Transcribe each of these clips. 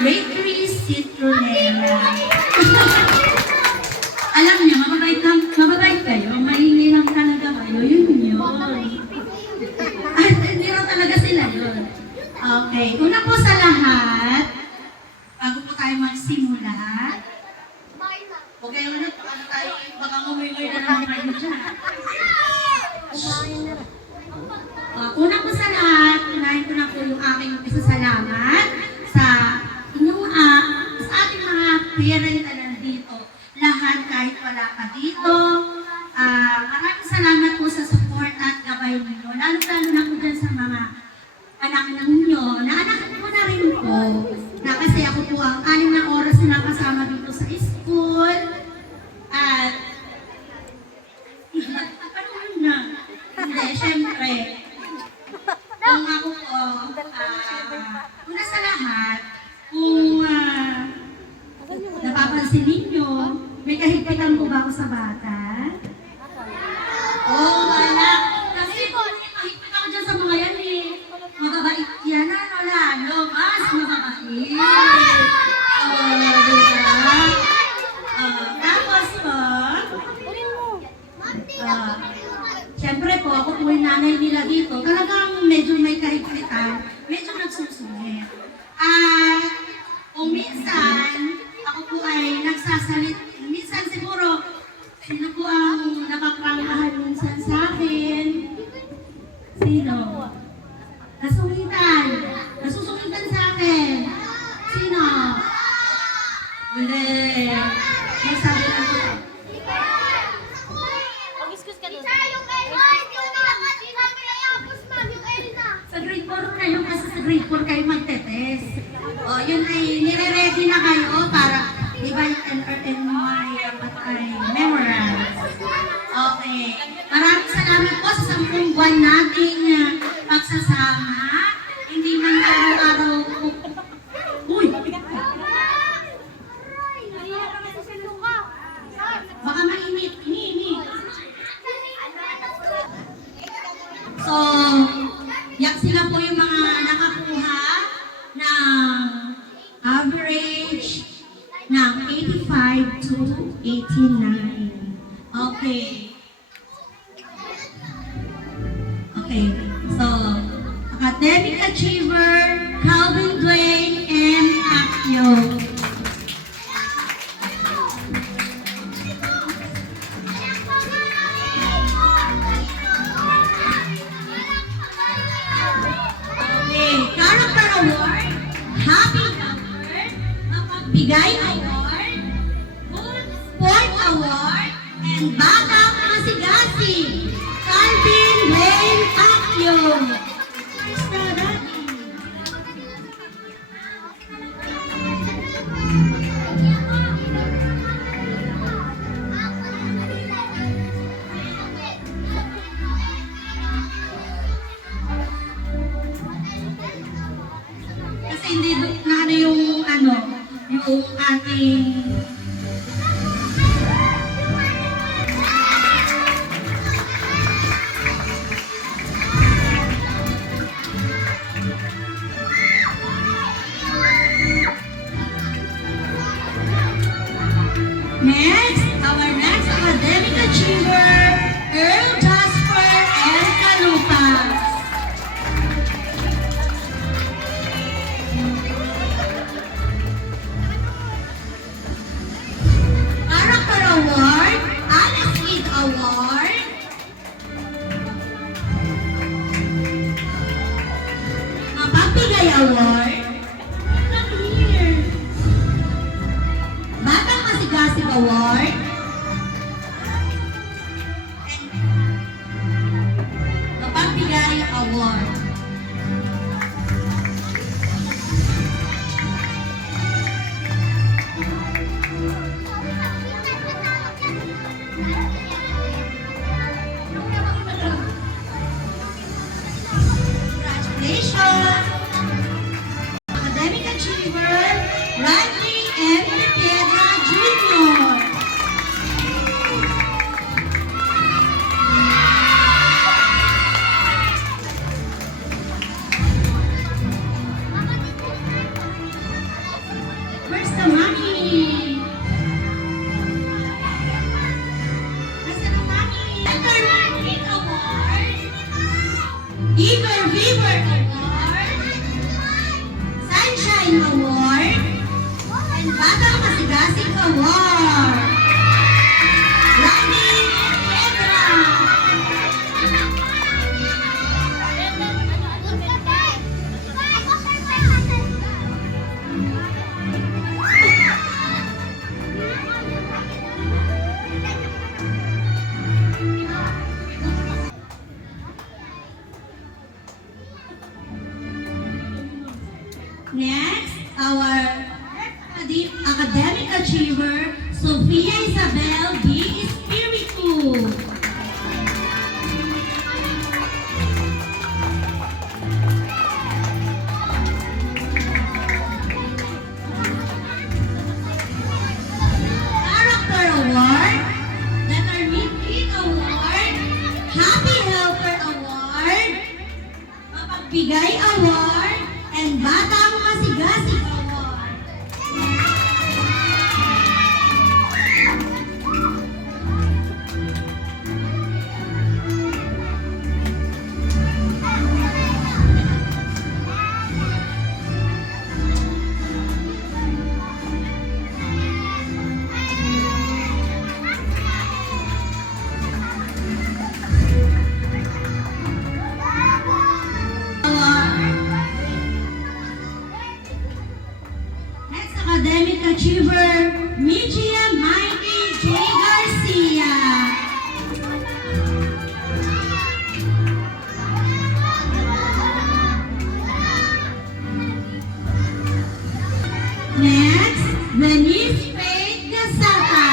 Gregory Citronella. Alam niyo, mababait kayo. Mahingi lang talaga kayo. Yun. At hindi rin talaga sila yun. Okay. Una po sa lahat, bago po tayo magsimula, okay, ano tayo, baka ngumiloy na naman kayo dyan. Una po sa lahat, unahin ko na po yung aking pasasalamat sa inyong, sa ating mga parent na nandito. Lahat kahit wala ka dito. Maraming salamat po sa support at gabay ninyo. Lalo-lalo na po dyan sa mga anak ninyo. Naanak ko na rin po na kasi ako po ang 6 na oras na kasama dito sa school. At ano na? Hindi, syempre. Kung ako po, una sa lahat, kung napapansin ninyo, may kahigpitan po ba ako sa bata? Oo, wala. Kasi kahigpit ako dyan sa mga yan eh. Mababait yan, lalo, mas mababait. Diba? Tapos po, siyempre po, ako po yung nanay nila dito. Talagang medyo may kahigpitan, medyo nagsusungit. Kung minsan, ako po ay nagsasalit, minsan siguro, sino po ang nakaprangahan minsan sa akin? Sino? Nasusungitan sa akin. Sino? Wala. Nagsabi lang po. Sa grade 4 kayo kasi sa grade 4 kayo magte-test. O, yun ay nire-ready na kayo para diba yung NRMY dapat ay memorize. Okay. Maraming salamat po sa 10 buwan nating pagsasama. Hindi man araw-araw po. Uy! Baka mainit. Ini. So, yak sila po yung mga nakakuha ng average ng 85 to 89. Okay. Okay. So, academic achiever, Calvin Dwayne, and Akyo. Happy Award, Mapagbigay Award, Good Sport Award, and Batang Masigasi, Calvin Wayne Akyo. Kasi hindi na yung ating our next academic achiever, Earl Jasper and Kalupas. Character Award, Alex Eid Award, Mapagbigay Award, Batang Masigasi Award, Sunshine Award and Batang Masigasig Award. Lani Pedra. Next, our academic achiever, Sofia Isabel B. Espiritu. Character Award, Letter Read Award, Happy Helper Award, Mapagbigay Award, and Batang Masigasig Award. Next academic achiever, Michia Mikey J. Garcia. Next, Denise Faith Gasata.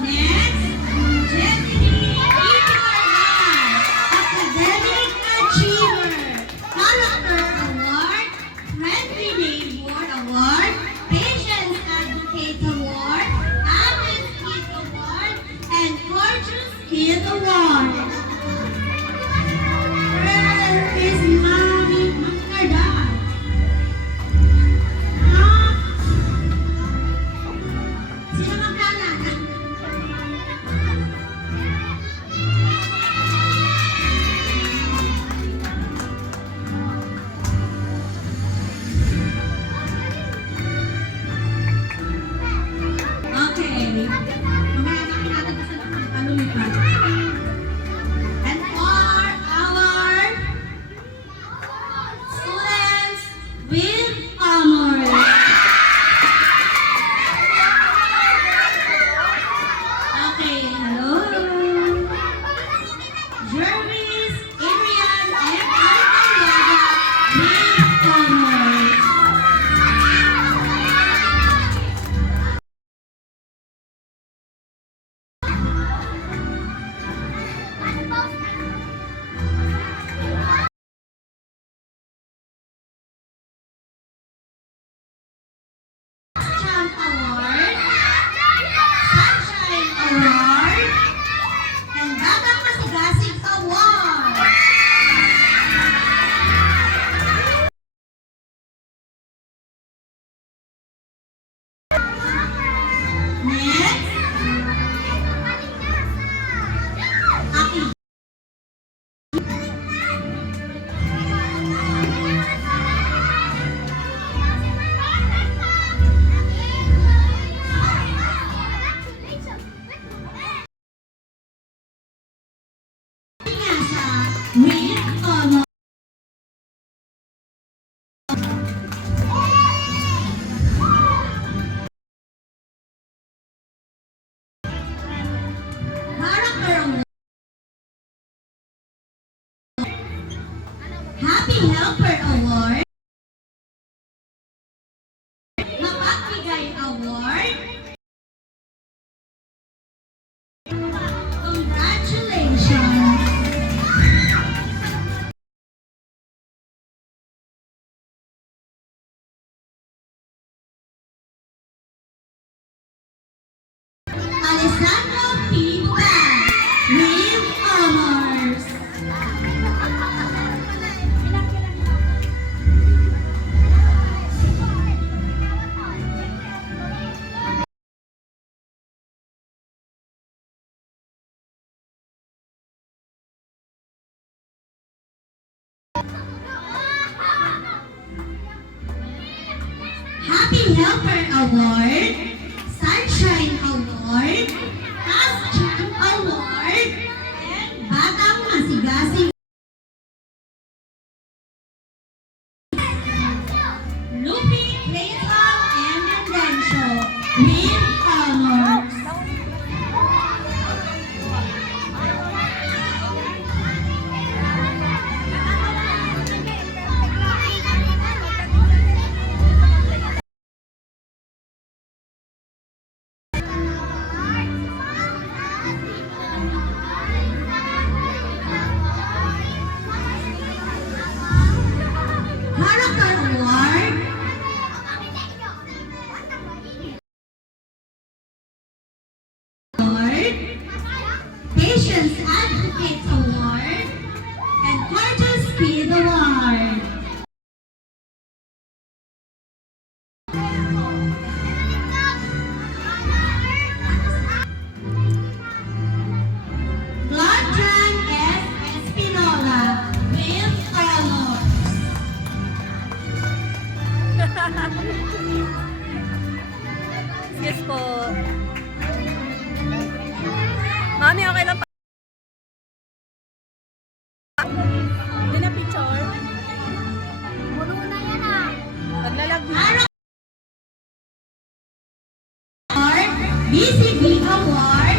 Next, Jeffrey Ibarra, Academic Achiever, Character Award, Friendly Neighbor Award, Patience Advocate Award, Advent Kid Award, and Gorgeous Kid Award. Where is Mommy Magda? Sino magkala? Okay. Mamaya natin sa lumipad. And for our students with honors. Okay, hello. Jervis, Adrian, and Aliaga with honors. Champ Award, Sunshine Award, and Batang Masigasig Award. Next, Aki. Pinasa with honor. Character Award, Happy Helper Award, Mapagbigay Award. Congratulations! Alessandro P. Bag with honors. Happy Helper Award, Sunshine Award, Task Champ Award, and Batang Masigasig Lupi, Clayton, and Mendencio with honors. Character Award, Award, Patience Advocates Award, and Gorgeous Speed Award. Gladran S. Espinola with honors. Yes po. Mami, okay lang pa. Hindi na picture. Puno na yan ah. Naglalag na. Award, BCB Award,